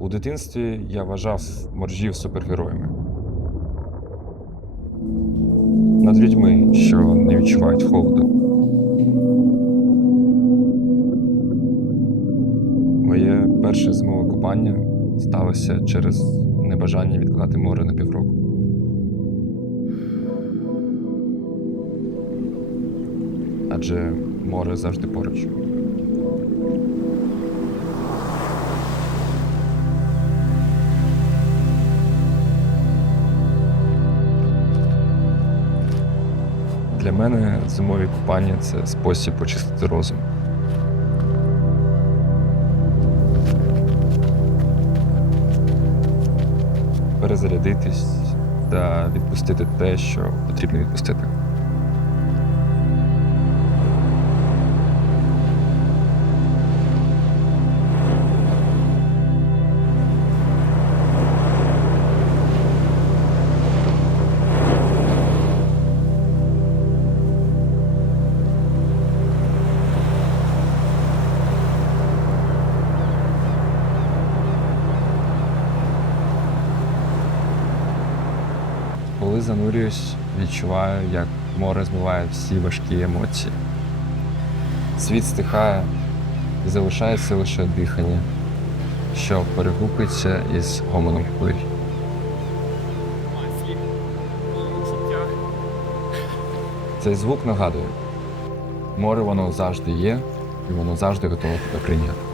У дитинстві я вважав моржів супергероями. Над людьми, що не відчувають холоду. Моє перше зимове купання сталося через небажання відклати море на півроку. Адже море завжди поруч. Для мене зимові купання це спосіб очистити розум. Перезарядитись та відпустити те, що потрібно відпустити. Коли занурююсь, відчуваю, як море змиває всі важкі емоції. Світ стихає і залишається лише дихання, що перегукується із гомоном хвиль. Цей звук нагадує: море воно завжди є, і воно завжди готове тебе прийняти.